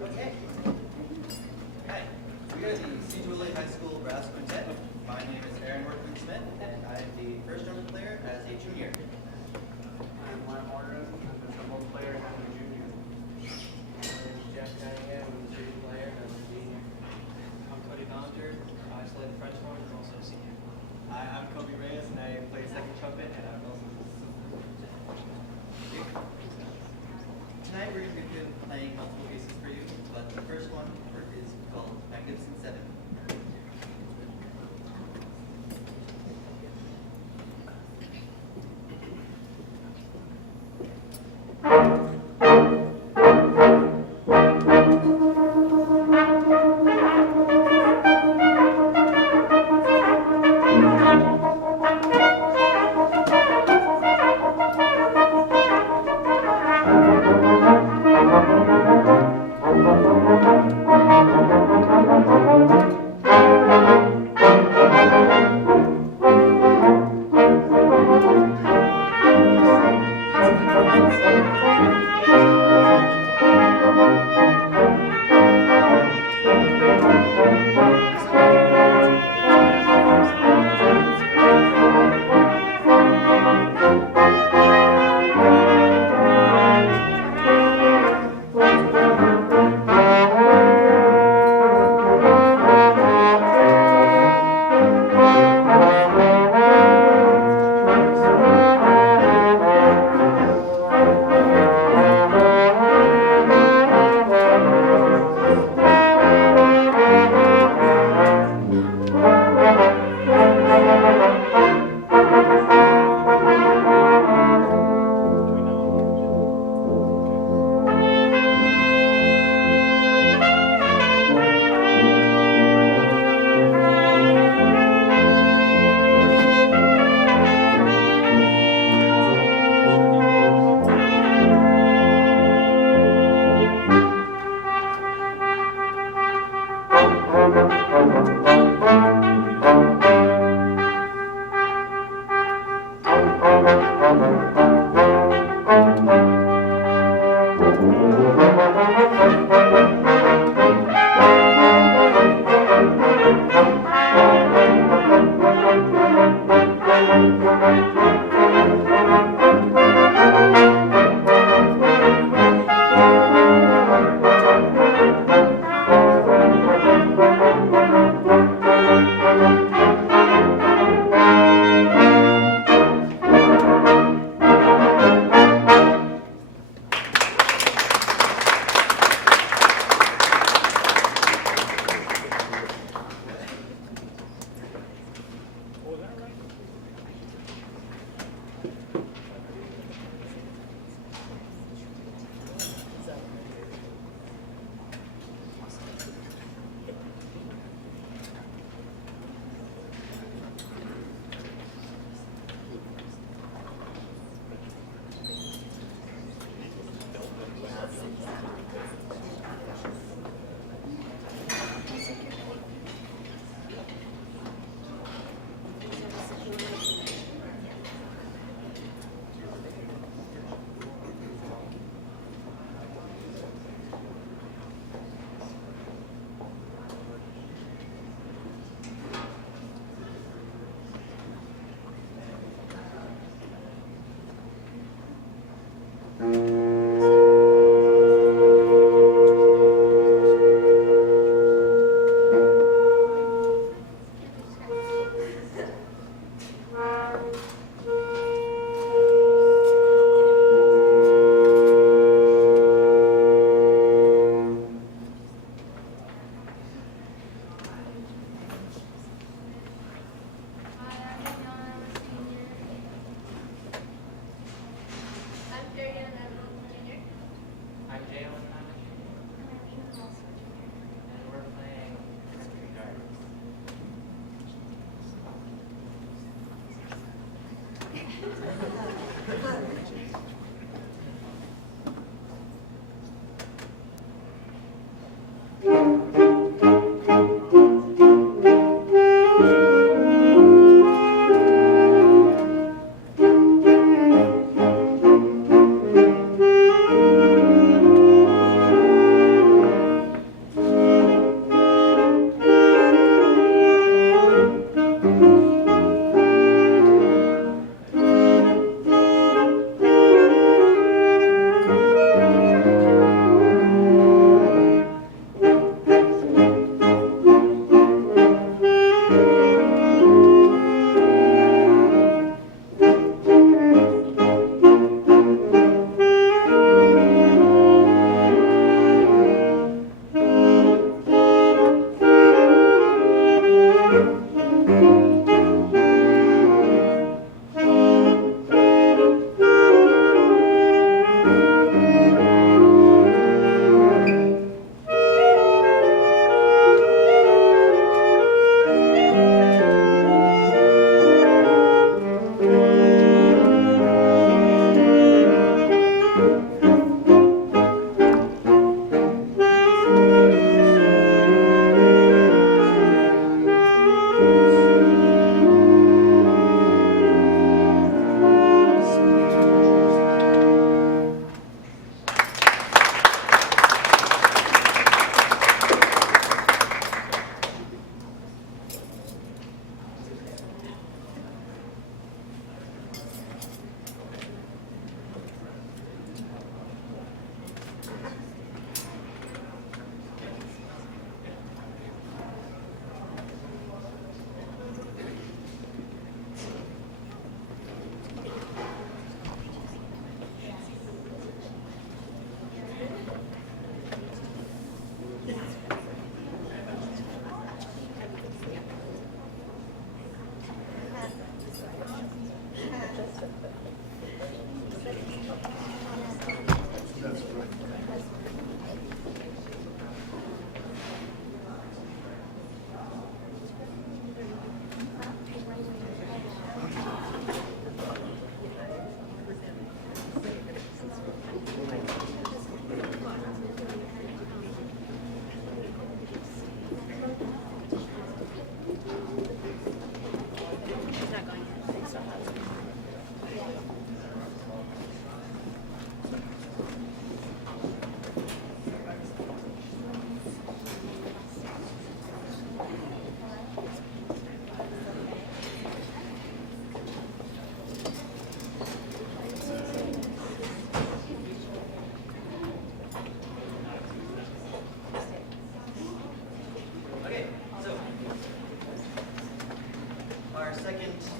Okay. Hi. We are the SWHS High School Brass Quintet. My name is Aaron Workman-Smith, and I am the first trumpet player as a junior. I'm Matt Morgan. I'm the trombone player and I'm a junior. My name is Jeff Cunningham. I'm the bass player and I'm a senior. I'm Cody Ballinger. I play the French horn and also a senior. Hi, I'm Kobe Reyes and I play second trumpet and I'm also Tonight we're going to be playing multiple pieces for you, but the first one is called Magnificent Seven.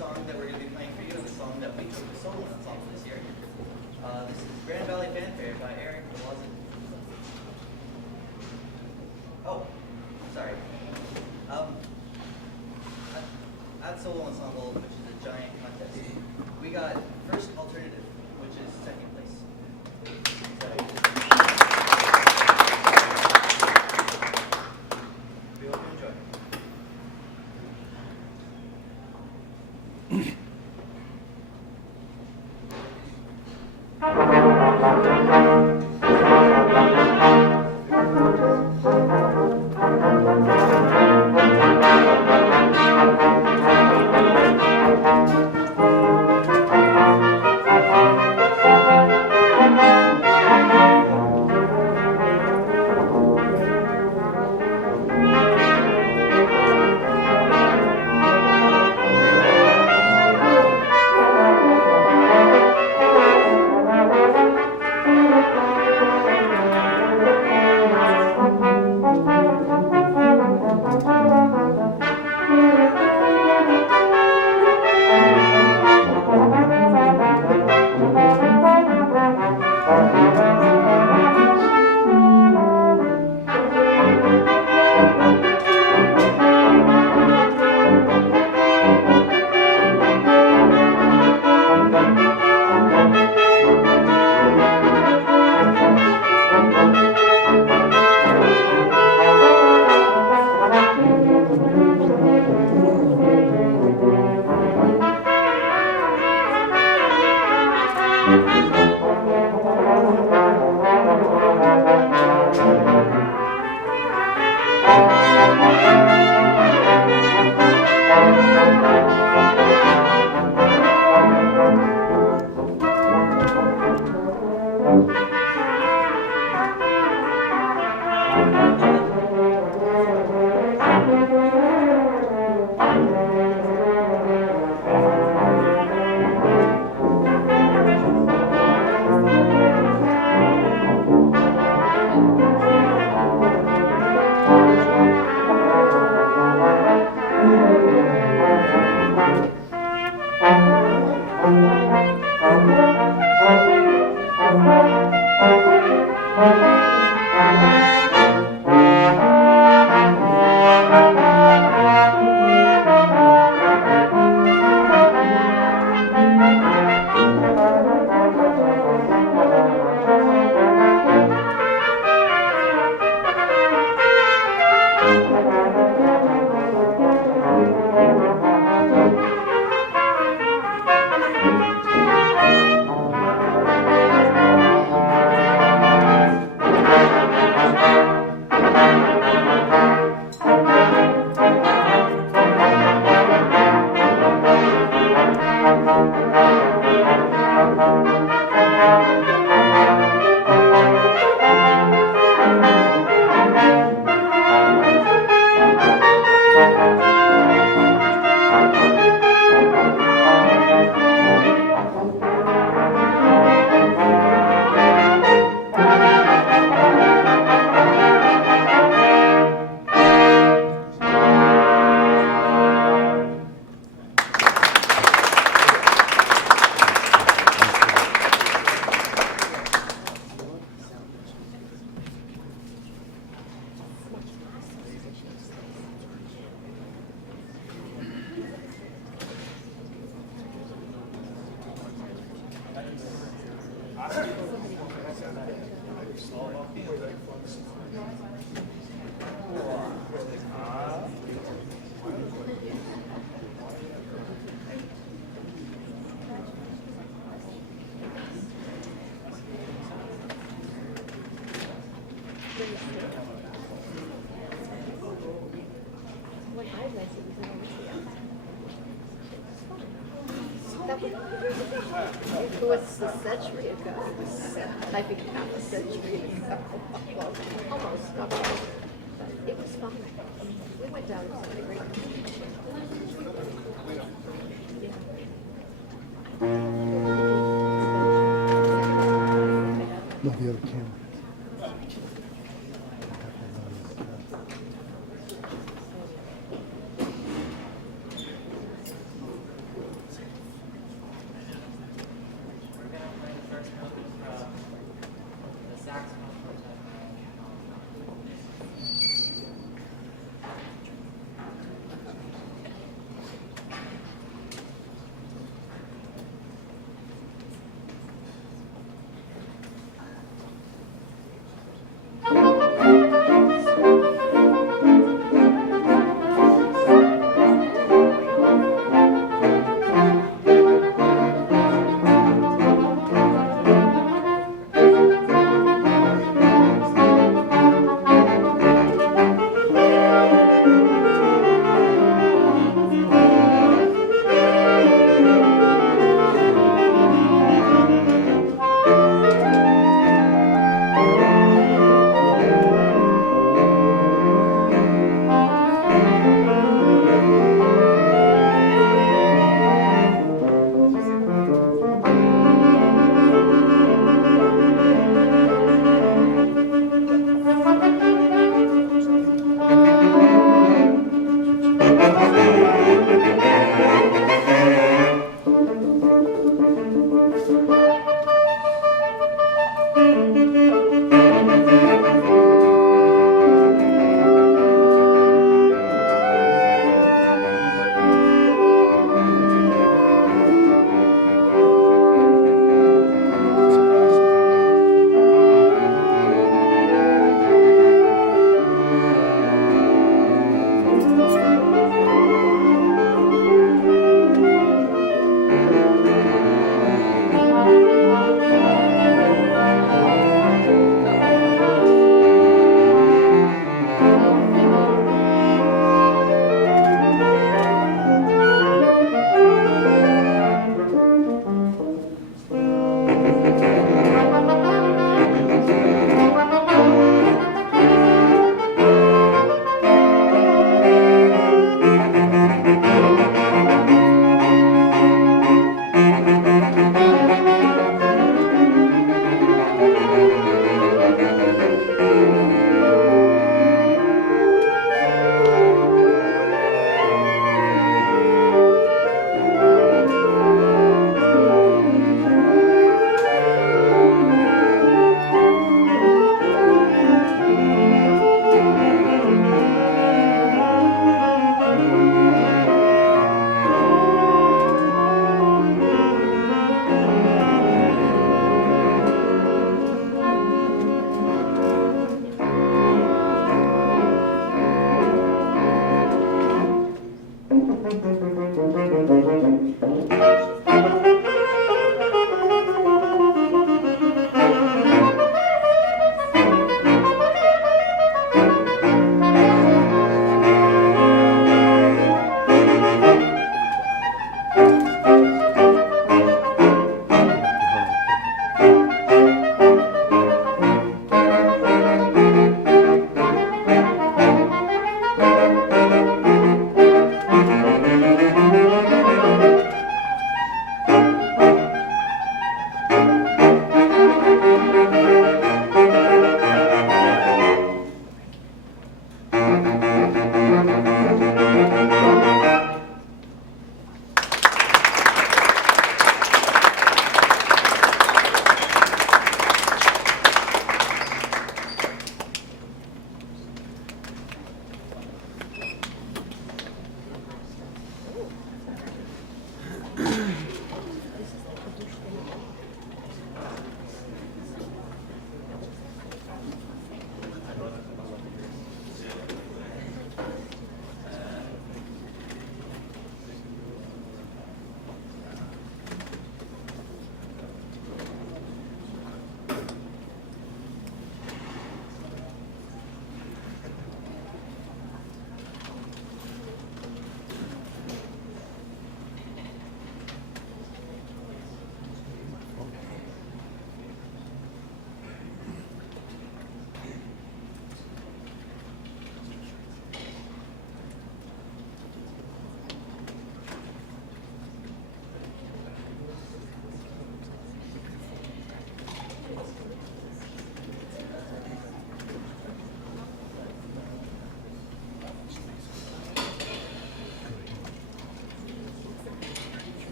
song that we're going to be playing for you is a song that we took to solo ensemble this year. This is Grand Valley Fanfare by Eric Lawson. Oh, sorry. At Solo Ensemble, which is a giant contest, we got first alternative, which is second place. We hope you enjoy. It was a century ago. I think half a century ago. Well, almost. Not quite. But it was fun. We went down to some great. No, the other camera.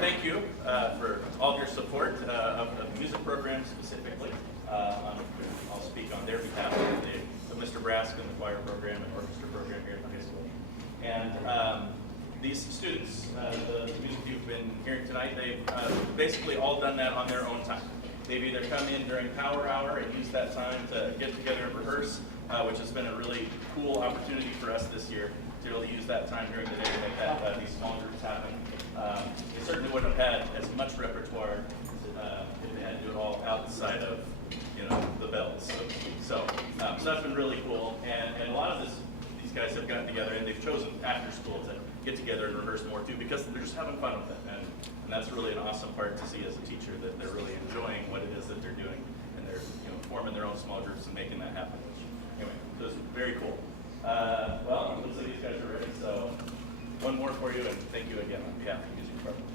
thank you for all of your support of the music program specifically. I'll speak on their behalf of Mr. Brask and the choir program and orchestra program here at the high school. And these students, the music you've been hearing tonight, they've basically all done that on their own time. They've either come in during power hour and used that time to get together and rehearse, which has been a really cool opportunity for us this year to be able to use that time during the day to make that, these small groups happen. They certainly wouldn't have had as much repertoire if they had to do it all outside of, the bells. So that's been really cool. And a lot of these guys have gotten together and they've chosen after school to get together and rehearse more too, because they're just having fun with it. And that's really an awesome part to see as a teacher, that they're really enjoying what it is that they're doing, and they're forming their own small groups and making that happen. Anyway, so it's very cool. Well, it looks like these guys are ready, so one more for you, and thank you again on behalf of the music department.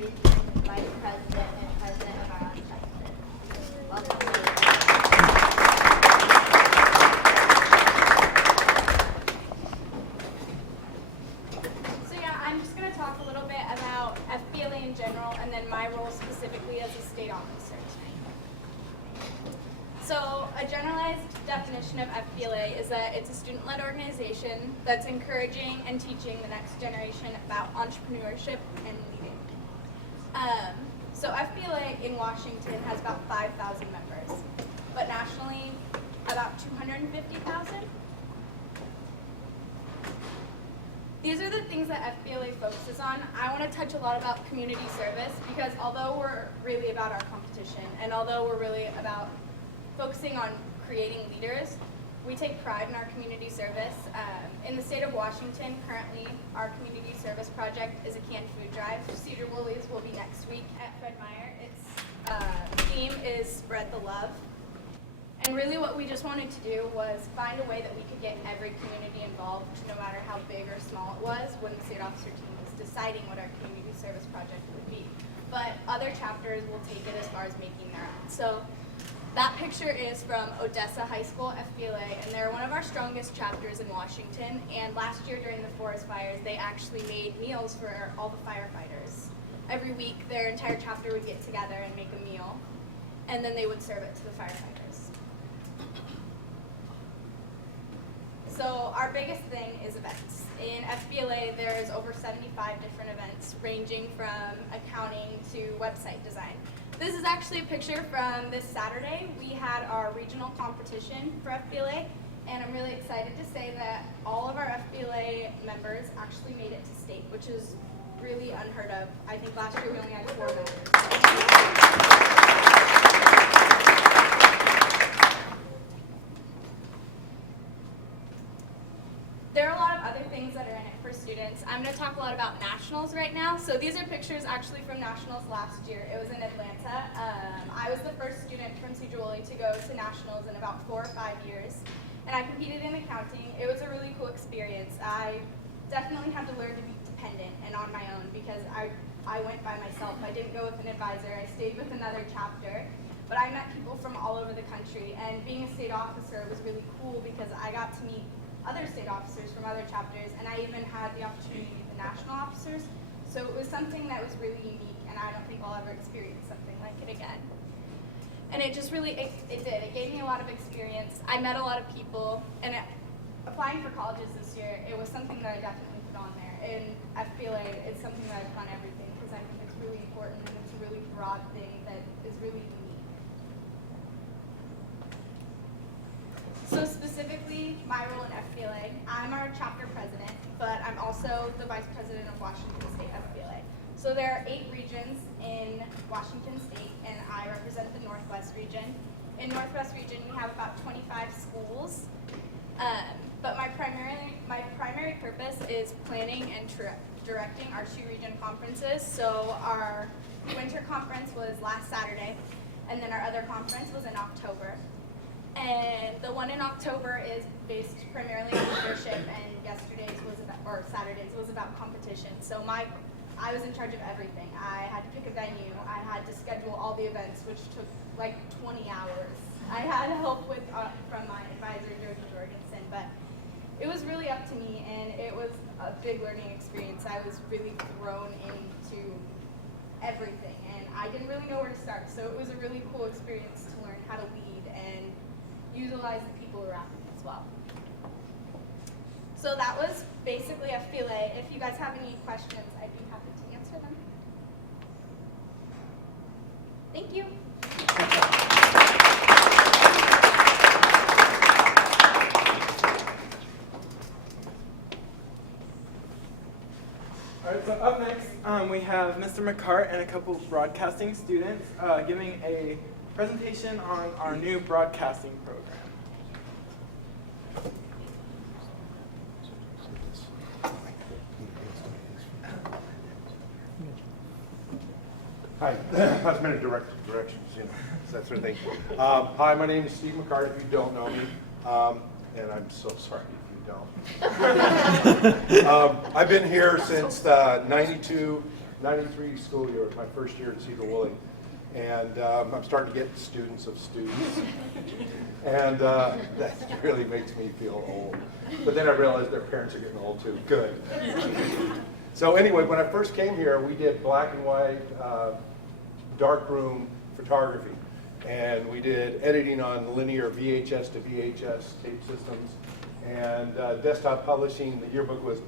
Organization Vice President and President of our own section. Welcome. So yeah, I'm just going to talk a little bit about FBLA in general and then my role specifically as a state officer tonight. So a generalized definition of FBLA is that it's a student-led organization that's encouraging and teaching the next generation about entrepreneurship and leading. So FBLA in Washington has about 5,000 members, but nationally about 250,000. These are the things that FBLA focuses on. I want to touch a lot about community service because although we're really about our competition and although we're really about focusing on creating leaders, we take pride in our community service. In the state of Washington, currently, our community service project is a canned food drive. Cedar Woolies will be next week at Fred Meyer. Its theme is Spread the Love. And really what we just wanted to do was find a way that we could get every community involved, no matter how big or small it was, when the state officer team was deciding what our community service project would be. But other chapters will take it as far as making their own. So that picture is from Odessa High School FBLA, and they're one of our strongest chapters in Washington. And last year during the forest fires, they actually made meals for all the firefighters. Every week, their entire chapter would get together and make a meal, and then they would serve it to the firefighters. So our biggest thing is events. In FBLA, there's over 75 different events, ranging from accounting to website design. This is actually a picture from this Saturday. We had our regional competition for FBLA, and I'm really excited to say that all of our FBLA members actually made it to state, which is really unheard of. I think last year we only had 4 members. There are a lot of other things that are in it for students. I'm going to talk a lot about nationals right now. So these are pictures actually from nationals last year. It was in Atlanta. I was the first student from Sejuoli to go to nationals in about 4 or 5 years. And I competed in accounting. It was a really cool experience. I definitely had to learn to be dependent and on my own because I went by myself. I didn't go with an advisor. I stayed with another chapter. But I met people from all over the country. And being a state officer was really cool because I got to meet other state officers from other chapters, and I even had the opportunity to meet the national officers. So it was something that was really unique, and I don't think I'll ever experience something like it again. And it just really, it did. It gave me a lot of experience. I met a lot of people, and applying for colleges this year, it was something that I definitely put on there. And FBLA, it's something that I put on everything because I think it's really important, and it's a really broad thing that is really unique. So specifically, my role in FBLA, I'm our chapter president, but I'm also the vice president of Washington State FBLA. So there are 8 regions in Washington State, and I represent the Northwest region. In Northwest region, we have about 25 schools, but my primary purpose is planning and directing our 2 region conferences. So our winter conference was last Saturday, and then our other conference was in October. And the one in October is based primarily on leadership, and Saturdays was about competition. So I was in charge of everything. I had to pick a venue. I had to schedule all the events, which took like 20 hours. I had help from my advisor, Jody Jorgensen, but it was really up to me, and it was a big learning experience. I was really thrown into everything, and I didn't really know where to start. So it was a really cool experience to learn how to lead and utilize the people around me as well. So that was basically FBLA. If you guys have any questions, I'd be happy to answer them. Thank you. All right, so up next, we have Mr. McCart and a couple of broadcasting students giving a presentation on our new broadcasting program. Hi, last minute directions, that sort of thing. Hi, my name is Steve McCart, if you don't know me, and I'm so sorry if you don't. I've been here since '92 93 school year, my first year at Cedar Woolley. And I'm starting to get students of students. And that really makes me feel old. But then I realized their parents are getting old too. Good. So anyway, when I first came here, we did black and white, darkroom photography. And we did editing on linear VHS to VHS tape systems. And desktop publishing, the yearbook was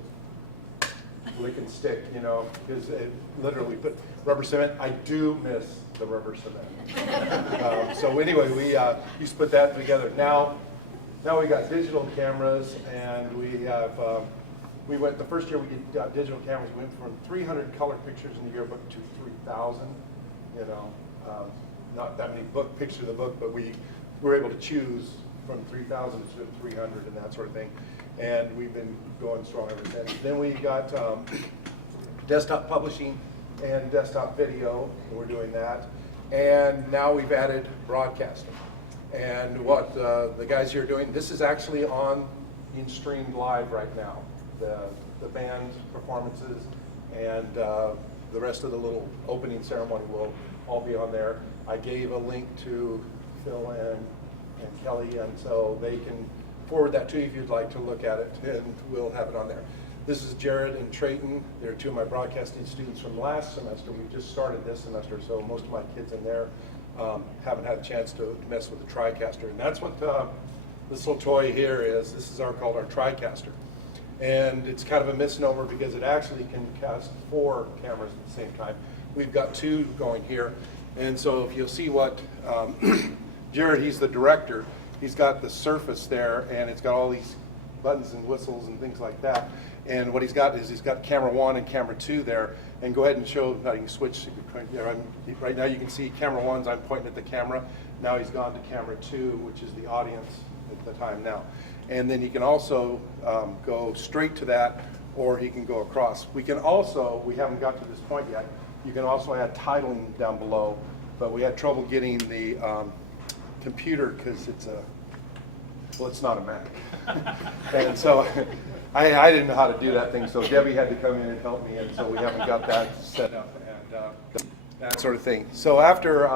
lick and stick, you know, because it literally put rubber cement. I do miss the rubber cement. So anyway, we used to put that together. Now we got digital cameras, and we have, we went, the first year we did digital cameras, we went from 300 color pictures in the yearbook to 3,000, you know. Not that many pictures of the book, but we were able to choose from 3,000 to 300 and that sort of thing. And we've been going strong ever since. Then we got desktop publishing and desktop video, and we're doing that. And now we've added broadcasting. And what the guys here are doing, this is actually being streamed live right now. The band performances and the rest of the little opening ceremony will all be on there. I gave a link to Phil and Kelly, and so they can forward that to you if you'd like to look at it, and we'll have it on there. This is Jared and Trayton. They're two of my broadcasting students from last semester. We just started this semester, so most of my kids in there haven't had a chance to mess with the TriCaster. And that's what this little toy here is. This is called our TriCaster. And it's kind of a misnomer because it actually can cast 4 cameras at the same time. We've got 2 going here. And so if you'll see what Jared, he's the director. He's got the Surface there, and it's got all these buttons and whistles and things like that. And what he's got is he's got camera 1 and camera 2 there. And go ahead and show how you can switch. Right now you can see camera 1's, I'm pointing at the camera. Now he's gone to camera 2, which is the audience at the time now. And then he can also go straight to that, or he can go across. We can also, we haven't got to this point yet, you can also add titling down below, but we had trouble getting the computer because it's not a Mac. And so I didn't know how to do that thing, so Debbie had to come in and help me, and so we haven't got that set up and that sort of thing. So after,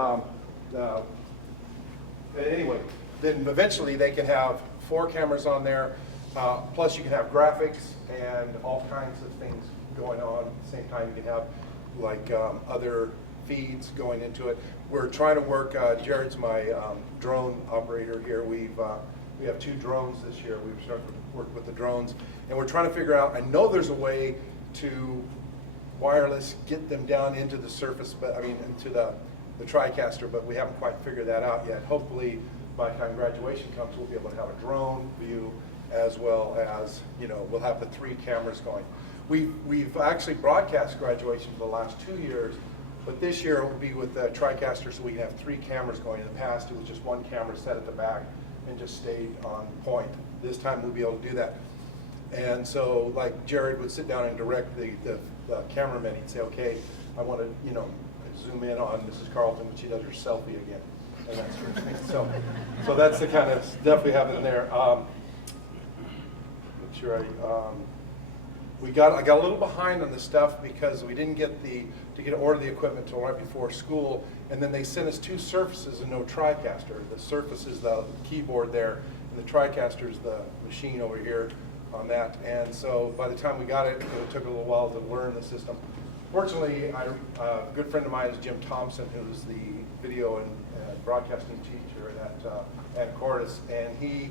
anyway, then eventually they can have 4 cameras on there, plus you can have graphics and all kinds of things going on at the same time. You can have like other feeds going into it. We're trying to work, Jared's my drone operator here. We have 2 drones this year. We've started to work with the drones, and we're trying to figure out, I know there's a way to wireless get them down into the Surface, but I mean into the TriCaster, but we haven't quite figured that out yet. Hopefully by the time graduation comes, we'll be able to have a drone view as well as, you know, we'll have the 3 cameras going. We've actually broadcast graduation for the last 2 years, but this year it will be with the TriCaster, so we can have 3 cameras going. In the past, it was just 1 camera set at the back and just stayed on point. This time we'll be able to do that. And so, like, Jared would sit down and direct the cameraman. He'd say, okay, I want to, you know, zoom in on Mrs. Carlton when she does her selfie again, and that sort of thing. So that's the kind of stuff we have in there. Make sure I got a little behind on the stuff because we didn't get to order the equipment until right before school, and then they sent us 2 Surfaces and no TriCaster. The Surface is the keyboard there, and the TriCaster is the machine over here on that. And so by the time we got it, it took a little while to learn the system. Fortunately, a good friend of mine is Jim Thompson, who's the video and broadcasting teacher at Cordis, and he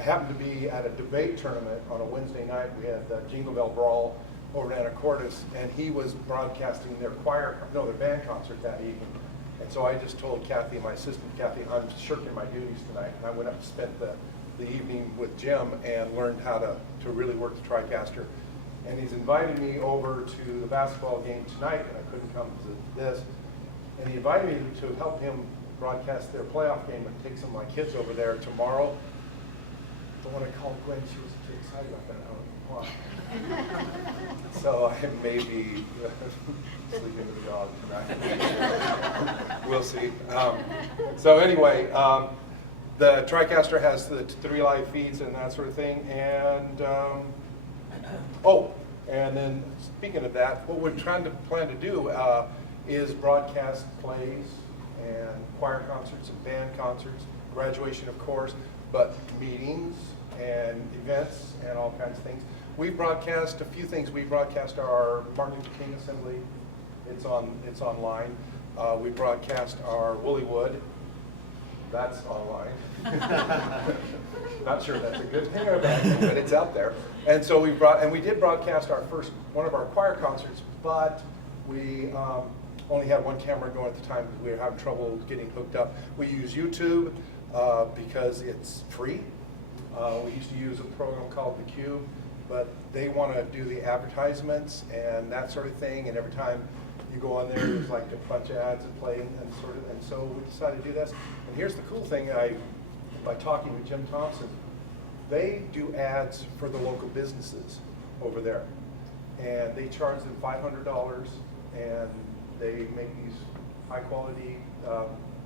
happened to be at a debate tournament on a Wednesday night. We had the Jingle Bell Brawl over at Anacortes, and he was broadcasting their band concert that evening. And so I just told Kathy, my assistant Kathy, I'm shirking my duties tonight. And I went up and spent the evening with Jim and learned how to really work the TriCaster. And he's invited me over to the basketball game tonight, and I couldn't come to this. And he invited me to help him broadcast their playoff game and take some of my kids over there tomorrow. But when I called Gwen, she was too excited about that. I don't know. So I may be sleeping with the dog tonight. We'll see. So anyway, the TriCaster has the 3 live feeds and that sort of thing. And And then, speaking of that, what we're trying to plan to do is broadcast plays and choir concerts and band concerts, graduation of course, but meetings and events and all kinds of things. We broadcast a few things. We broadcast our Martin Luther King Assembly. It's online. We broadcast our Woollywood. That's online. Not sure that's a good thing or a bad thing, but it's out there. And so we did broadcast one of our choir concerts, but we only had one camera going at the time because we were having trouble getting hooked up. We use YouTube because it's free. We used to use a program called The Cube, but they want to do the advertisements and that sort of thing, and every time you go on there, there's like a bunch of ads that play and so we decided to do this. And here's the cool thing, by talking with Jim Thompson, they do ads for the local businesses over there. And they charge them $500 and they make these high quality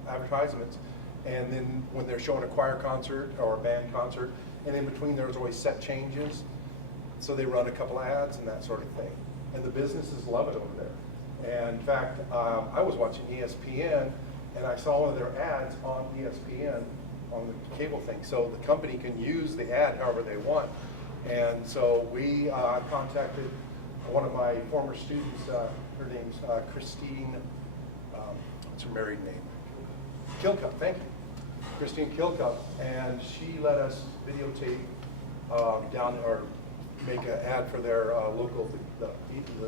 advertisements. And then when they're showing a choir concert or a band concert, and in between there's always set changes. So they run a couple ads and that sort of thing. And the businesses love it over there. And in fact, I was watching ESPN and I saw one of their ads on ESPN on the cable thing. So the company can use the ad however they want. And so we contacted one of my former students, her name's Christine, what's her married name? Kilcup, thank you. Christine Kilcup, and she let us videotape or make an ad for their local, the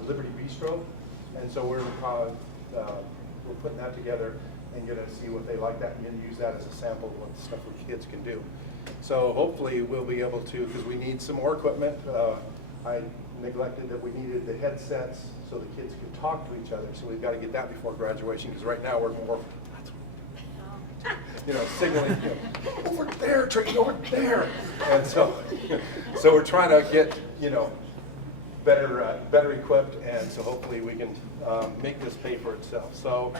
Liberty Bistro. And so we're putting that together and going to see what they like that and then use that as a sample of what the stuff the kids can do. So hopefully we'll be able to, because we need some more equipment. I neglected that we needed the headsets so the kids could talk to each other. So we've got to get that before graduation, because right now we're more, signaling, over there, Tracy, over there. And so we're trying to get, better equipped, and so hopefully we can make this pay for itself. So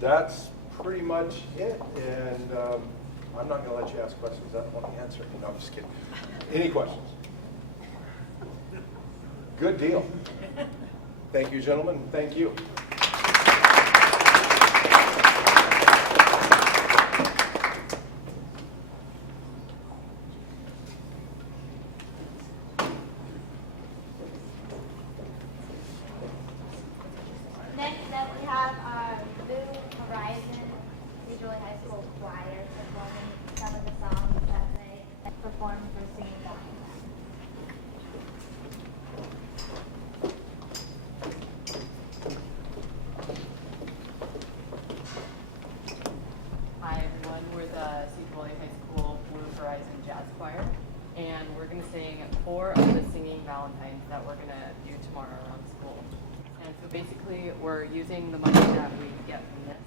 that's pretty much it, and I'm not going to let you ask questions I don't want to answer. No, I'm just kidding. Any questions? Good deal. Thank you, gentlemen. Thank you. Next up, we have our Blue Horizon Regional High School Choir performing some of the songs that they performed for singing Valentine. Hi everyone, we're the SWHS High School Blue Horizon Jazz Choir, and we're going to sing 4 of the Singing Valentines that we're going to do tomorrow around school. And so basically we're using the money that we get from this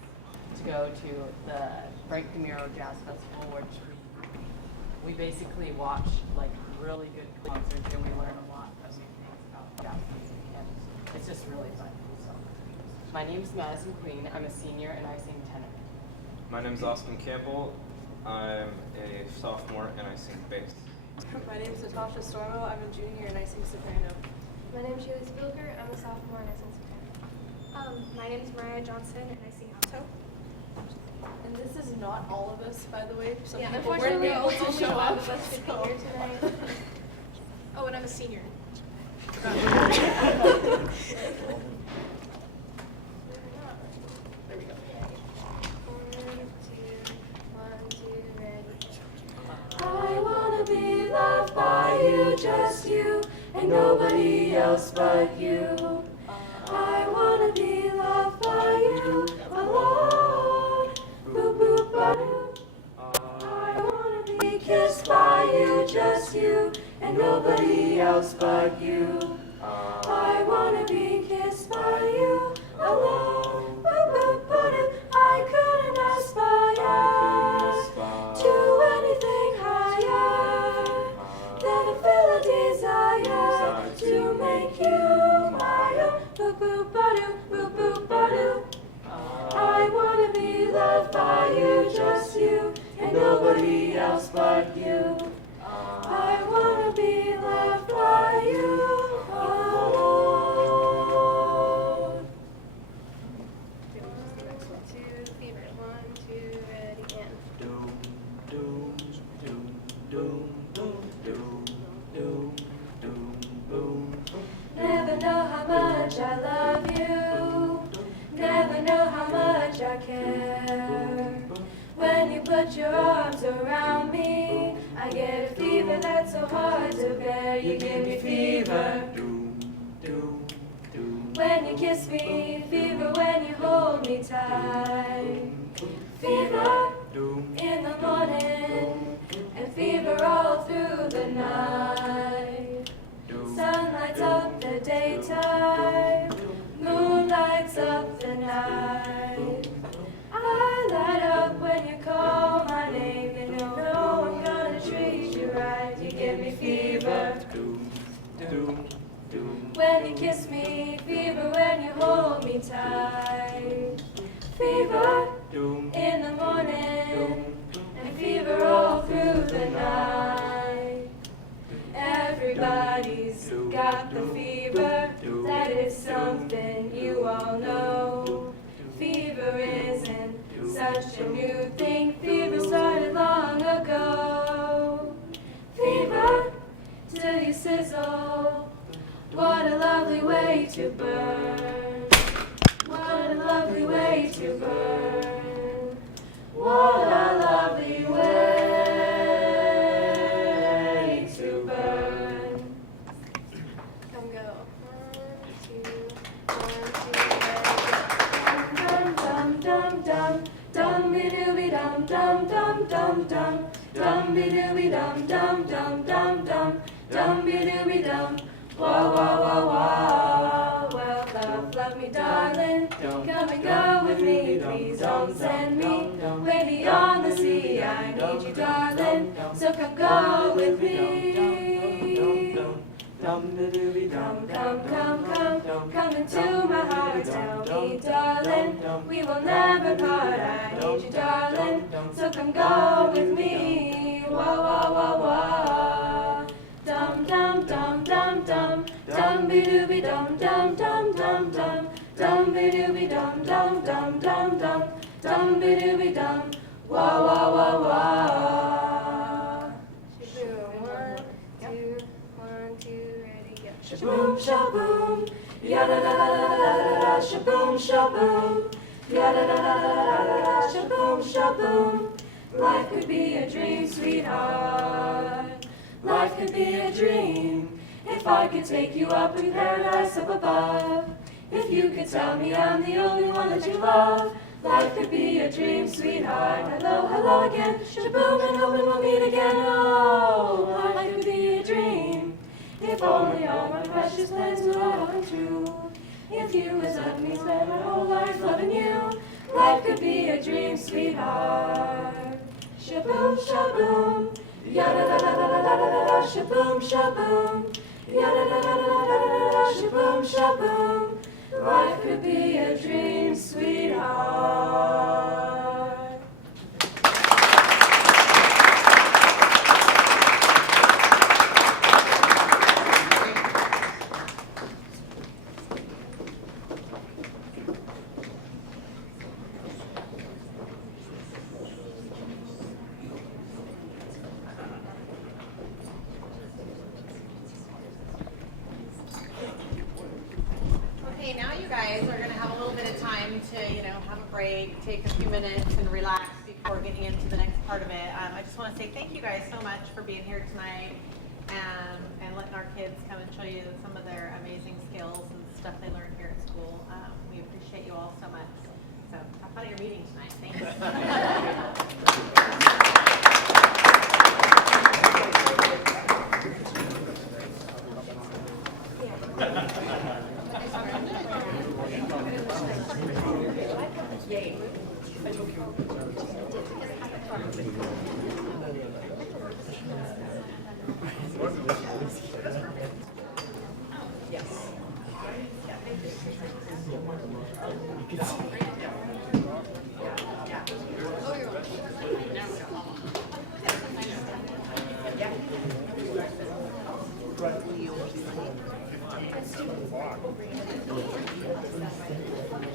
to go to the Frank DeMiro Jazz Festival, which we basically watch like really good concerts and we learn a lot of new things about jazz music, and it's just really fun. So, my name's Madison Queen, I'm a senior and I sing tenor. My name is Austin Campbell. I'm a sophomore and I sing bass. My name is Natasha Stormo. I'm a junior and I sing soprano. My name is Julie Spielker. I'm a sophomore and I sing soprano. My name is Mariah Johnson and I sing alto. And this is not all of us, by the way. Some Yeah, people weren't unfortunately, able to only show one up. of us could be here tonight. Oh, and I'm a senior. There we go. One, two, ready. I wanna be loved by you, just you, and nobody else but you. I wanna be loved by you alone. Boop boop ba-doo. I wanna be kissed by you, just you, and nobody else but you. I wanna be kissed by you alone. Boop boop ba-doo. I couldn't aspire to anything higher than to feel a desire to make you my own. Boop boop ba-doo, boop boop ba-doo. I wanna be loved by you, just you, and nobody else but you. I wanna be loved arms around me. I get a fever that's so hard to bear. You give me fever when you kiss me, fever when you hold me tight. Fever in the morning and fever all through the night. Sun lights up the daytime, moon lights up the night. I light up when you call my name. You know I'm gonna treat you right. You give me fever when you kiss me, fever when you hold me tight. Fever in the morning and fever all through the night. Everybody's got the fever, that is something you all know. Fever isn't such a new thing, fever started long ago. Fever till you sizzle, what a lovely way to burn. What a lovely way to burn. What a lovely way to burn. Come go. 1, 2, 1, 2, Dum dum dum dum be dooby dum dum dum dum dum dum be dooby dum dum dum dum dum dum be dooby dum. Wah wah wah wah. Well, love me, darling. Come and go with me. Please don't send me way beyond the sea. I need you, darling. So come go with me. Come, come into my heart. Tell me, darling, we will never part. I need you, darling. So come go with me. Wah wah wah wah. Dum dum dum dum dum dum be dooby dum dum dum dum dum dum be dooby dum dum dum dum dum dum be dooby dum. Wah wah wah wah. Shaboom. 1, 2, 1, 2, ready, go. Shaboom shaboom, ya da da da da da da. Shaboom shaboom, ya da da da da da da. Shaboom shaboom. Life could be a dream, sweetheart. Life could be a dream if I could take you up in paradise up above. If you could tell me I'm the only one that you love. Life could be a dream, sweetheart. Hello, hello again. Shaboom, and hoping we'll meet again. Oh, life could be a dream if only all my precious plans would all come true. If you was let me spend my whole life loving you. Life could be a dream, sweetheart. Shaboom, shaboom. Ya da da da da da da da da. Shaboom, shaboom. Ya da da da da da da da. Shaboom, shaboom. Life could be a dream, sweetheart. Okay, now you guys are going to have a little bit of time to, have a break, take a few minutes and relax before getting into the next part of it. I just want to say thank you guys so much for being here tonight and letting our kids come and show you some of their amazing skills and stuff they learn here at school. We appreciate you all so much. So have fun at your meeting tonight. Thank Right.